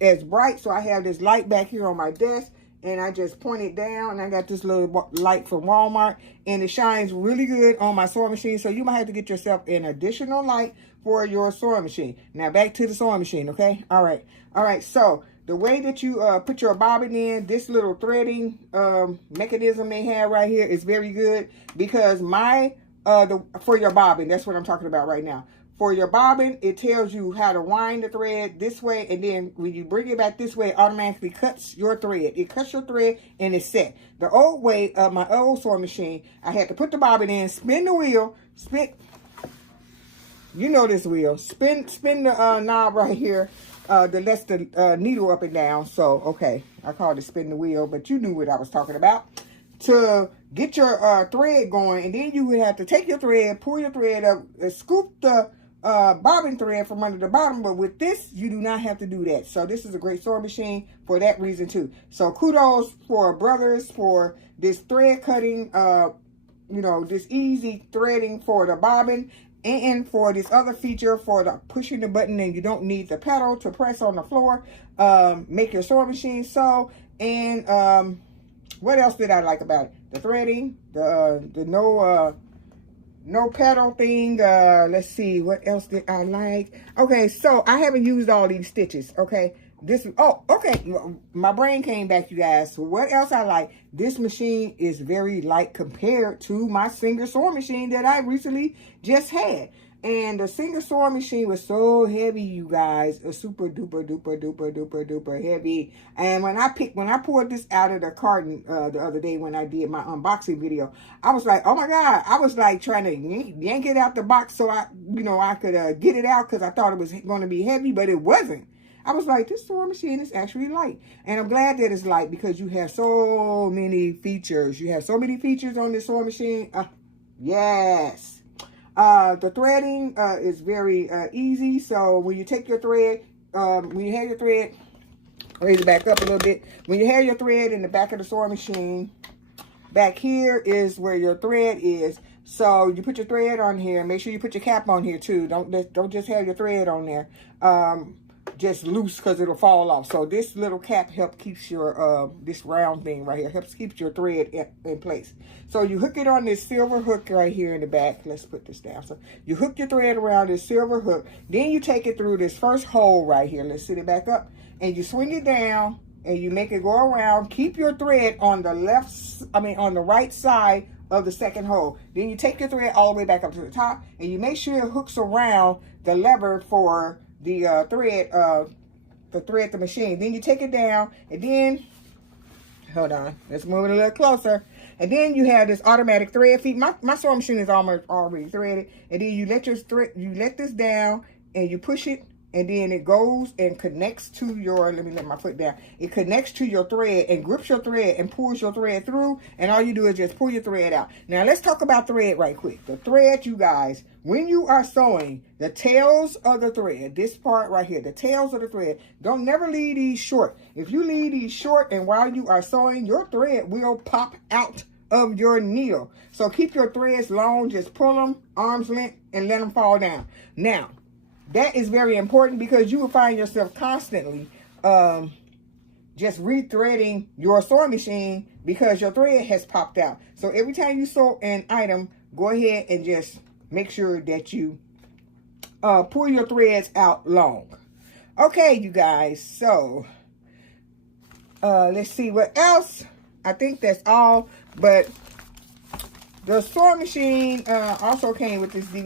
as bright. So I have this light back here on my desk, and I just point it down, and I got this little light from Walmart, and it shines really good on my sewing machine. So you might have to get yourself an additional light for your sewing machine. Now back to the sewing machine, okay? All right. So the way that you put your bobbin in, this little threading mechanism they have right here is very good, because for your bobbin, that's what I'm talking about right now. For your bobbin, it tells you how to wind the thread this way, and then when you bring it back this way, it automatically cuts your thread. It cuts your thread, and it's set. The old way of my old sewing machine, I had to put the bobbin in, spin the wheel, you know this wheel, spin the knob right here, that lets the needle up and down. So, okay, I called it spin the wheel, but you knew what I was talking about. To get your thread going, and then you would have to take your thread, pull your thread up, scoop the bobbin thread from under the bottom. But with this, you do not have to do that. So this is a great sewing machine for that reason too. So kudos for Brothers for this thread cutting, you know, this easy threading for the bobbin, and for this other feature for the pushing the button, and you don't need the pedal to press on the floor. Make your sewing machine sew. And what else did I like about it? The threading, the no pedal thing. Let's see, what else did I like? Okay, so I haven't used all these stitches. Okay, okay, my brain came back, you guys. So what else I like? This machine is very light compared to my Singer sewing machine that I recently just had. And the Singer sewing machine was so heavy, you guys. Super duper heavy. And when I poured this out of the carton the other day when I did my unboxing video, I was like, oh my God. I was like trying to yank it out the box so I could get it out, because I thought it was going to be heavy, but it wasn't. I was like, this sewing machine is actually light. And I'm glad that it's light, because you have so many features. You have so many features on this sewing machine. Yes. The threading is very easy. So when you take your thread, when you have your thread, raise it back up a little bit. When you have your thread in the back of the sewing machine, back here is where your thread is. So you put your thread on here. Make sure you put your cap on here too. Don't just have your thread on there just loose, because it'll fall off. So this little cap helps keeps your this round thing right here helps keep your thread in place. So you hook it on this silver hook right here in the back. Let's put this down. So you hook your thread around this silver hook. Then you take it through this first hole right here. Let's sit it back up, and you swing it down, and you make it go around. Keep your thread on the on the right side of the second hole. Then you take your thread all the way back up to the top, and you make sure it hooks around the lever for the thread the machine. Then you take it down, and then hold on, let's move it a little closer. And then you have this automatic thread feed. My sewing machine is almost already threaded. And then you let this down, and you push it, and then it goes and connects to your, let me let my foot down. It connects to your thread and grips your thread and pulls your thread through. And all you do is just pull your thread out. Now let's talk about thread right quick. The thread, you guys, when you are sewing, the tails of the thread, this part right here, the tails of the thread, don't never leave these short. If you leave these short, and while you are sewing, your thread will pop out of your needle. So keep your threads long, just pull them arm's length and let them fall down. Now, that is very important, because you will find yourself constantly just rethreading your sewing machine because your thread has popped out. So every time you sew an item, go ahead and just make sure that you pull your threads out long. Okay, you guys, so let's see what else. I think that's all, but the sewing machine also came with this DVD.